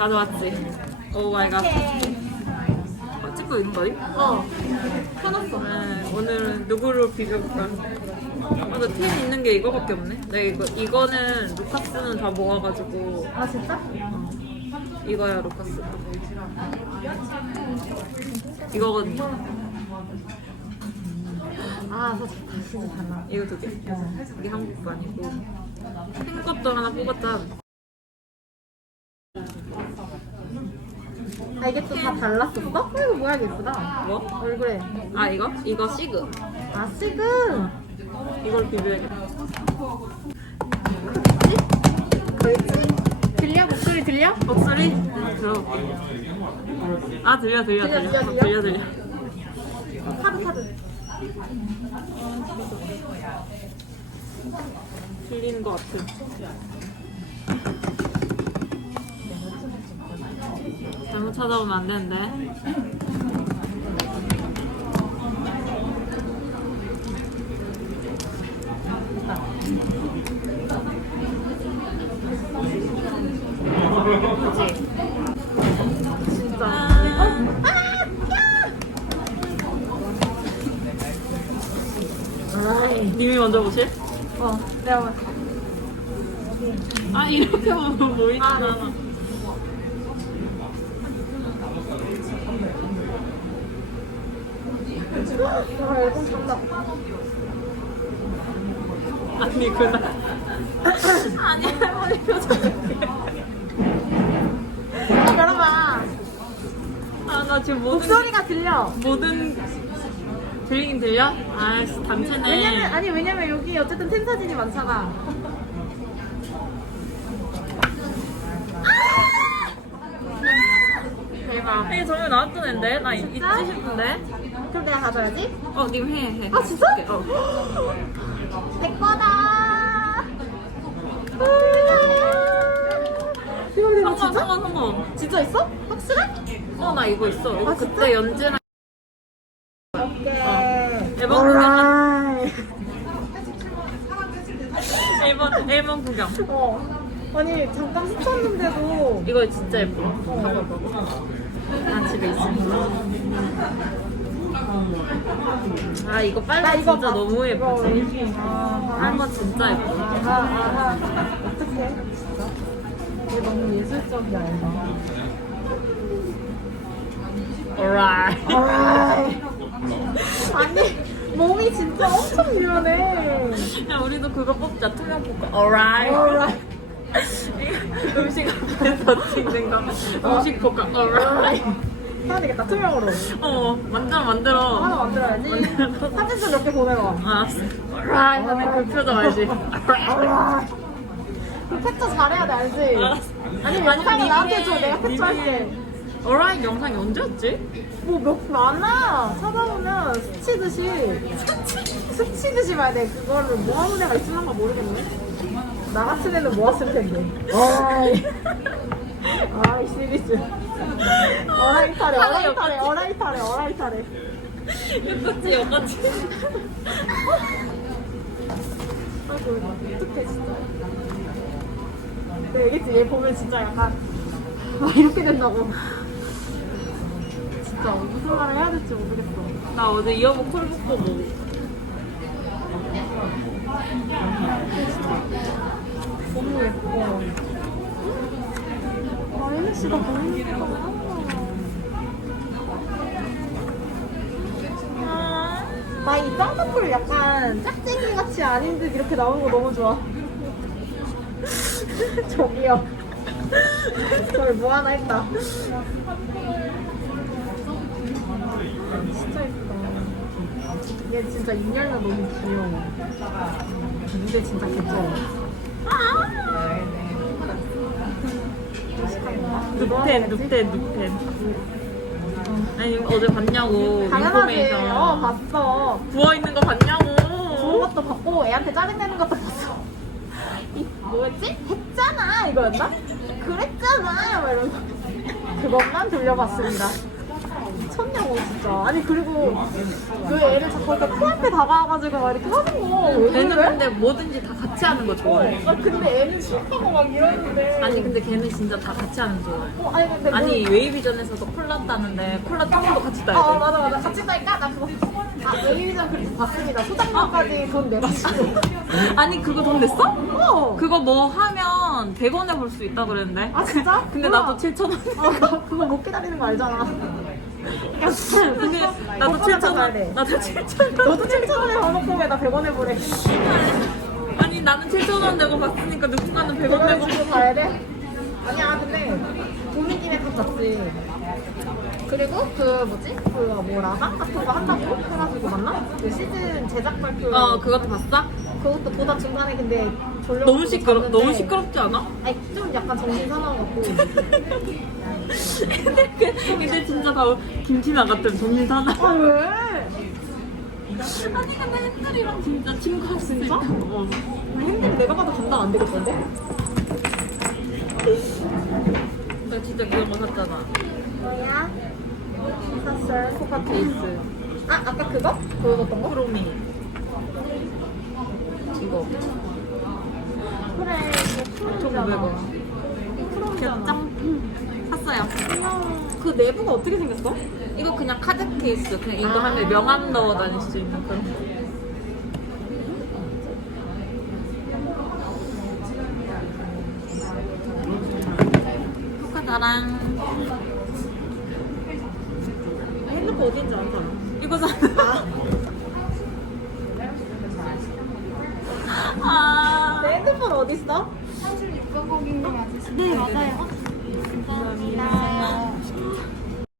가져왔지. 오 마이 갓. 어, 찍고 있는 거니? 어. 켜놨어. 네, 오늘은 누구로 비벼볼까? 아, 나팀 있는 게 이거밖에 없네. 나 이거 이거는 루카스는 다 모아가지고 아 진짜? 어, 이거야 루카스. 이거거든요. 아저 진짜 달라. 이거 두 개. 이게 한국 거 아니고 핑것도 하나 뽑았잖 아. 아 이게 또 다 달랐었어? 어, 이거 이거 예쁘다. 뭐? 얼굴에. 아 이거? 이거 시그. 아 시그. 이걸 비벼야겠다. 들려 목소리 들려? 목소리? 들어. 아 들려 들려 들려, 들려 들려, 들려 들려. 카드 카드. 들리는 것 같아. 찾아오면 안 되는데. 아이. 님이 먼저 보실? 어. 내가 봐. 아 이렇게 보면 보이잖아. 아. 아니 그날 아니 할머니 표정. 어, 열어봐. 아나 지금 모든 목소리가 들려. 모든 들리긴 들려? 아씨 단체네. 왜냐면 아니 왜냐면 여기 어쨌든 텐 사진이 많잖아. 대박. 이게 전에 나왔던 앤데 나 있- 있지? 싶은데. 그럼 내가 가져야지. 어 님 해 해. 아 진짜? 어. 내 거다. 이거 이거 성공 진짜? 성공 성공. 진짜 있어? 확실해? 어 나 이거 있어. 이거 아, 그때? 연재랑 오케이. 앨범 오라이. 앨범 앨범 구경. 어. 아니 잠깐 스쳤는데도 이거 진짜 예뻐. 봐봐 봐봐. 난 집에 있습니다. 아 이거 나 빨리 이거 진짜 봐. 너무 아, 한번 진짜 예뻐. 아, 아, 아. 어떡해. 이게 너무 예술적이야, 이거. alright. 오라이. 아니, 몸이 진짜 엄청 유연해. 야 우리도 그거 뽑자 투명 뽑자. alright. 음식 앞에서 찍는 거. 음식 볶아. alright. 해야 되겠다, 투명으로. 어 완전 만들어. 하나 만들어야지. 사진 좀몇개 보내봐. 알았어. alright 하는 그 표정 알지? 그 캡처 잘해야 돼, 알지? 알았어. 아니, 아니, 영상을 님이 나한테 해. 줘. 내가 캡처 할게. 해. alright 영상이 언제였지? 뭐 몇 많아 찾아보면 스치듯이 스치듯이 봐야 돼 그거를 모아놓은 애가 있을런가 모르겠네 나 같은 애는 모았을 텐데 아이 아이 시리즈. 어라이 타래 어라이 타래 어라이 타래 어라이 타래. 여같지 여같지. 아이고 어떡해 진짜. 내가 얘기했지? 얘 보면 진짜 약간 아 이렇게 된다고. 진짜 무슨 말을 해야 될지 모르겠어. 나 어제 이어복 콜 붙고 뭐. 너무 예뻐. 아이미 씨가 너무 예쁘다. 나이 쌍꺼풀 약간 짝쟁이 같이 아닌 듯 이렇게 나오는 거 너무 좋아. 저기요. 저를 뭐 하나 했다. 진짜 예쁘다. 얘 진짜 입 열면 너무 귀여워. 근데 진짜 개쩔어. 눕텐 눕텐 눕텐. 아니 어제 봤냐고 당연하지. 인포메이션. 어, 봤어. 부어 있는 거 봤냐고. 것도 봤고, 애한테 짜증내는 것도 봤어. 이, 뭐였지? 했잖아! 이거였나? 그랬잖아! 막 이러면서. 그것만 돌려봤습니다. 미쳤냐고 진짜. 아니 그리고 그 애를 자꾸 이렇게 코앞에 다가와가지고 막 이렇게 하는 거. 왜 걔는 그래? 근데 뭐든지 다 같이 하는 거 좋아해. 아 근데 애는 싫다고 막 이러는데. 아니 근데 걔는 진짜 다 같이 하는 거 좋아해. 어, 아니 근데 아니 뭐- 웨이비전에서도 콜라 따는데 콜라 조금도 같이 따야 아 돼. 맞아 맞아 같이 딸까 나 그거 아 웨이비전 그래서 봤습니다 소장님까지 돈 내가지고 아니 그거 돈 냈어? 어. 그거 뭐 하면 100원에 볼 수 있다 그랬는데. 아 진짜? 근데 뭐야? 나도 7천 원. 아 그거, 그거 못 기다리는 거 알잖아 근데 나도 7천 원. 나도 7천 원. 너도 7천 원에 봐놓고 왜나 100원에 보내 아니 나는 7천 원 내고 봤으니까 누군가는 100원 100원에 내고. 주고 가야 돼? 아니야 근데 김에 또 갔지 그리고 그 뭐지? 그 뭐 라방 같은 거 한다고 해가지고 맞나? 그 시즌 제작 발표 어 그것도 봤어? 그것도 보다 중간에 근데 졸려 너무 시끄럽 너무 시끄럽지 않아? 아니 좀 약간 정신 사나워갖고 근데 그- 근데 진짜 다 김치나 같은 정신 사나. 아 왜? 아니 근데 햇들이랑 진짜 친구할 수 있어? 어. 힘들면 내가 봐도 감당 안 되겠던데? 나 진짜 그런 거 샀잖아. 뭐야? 샀어요? 코카 케이스. 아 아까 그거? 보여줬던 거? 프로미. 이거. 그래 이거 1,500원. 프롬이잖아 짱. 샀어요. 그 내부가 어떻게 생겼어? 이거 그냥 카드 케이스. 그냥 이거 아. 하면 명함 넣어 다닐 수 있는 그런 거. 코카다랑 핸드폰 어딘지 알잖아 이거 사. 아. 내 핸드폰 어딨어? 36번 고객님 맞으시죠? 네, 맞아요. 감사합니다.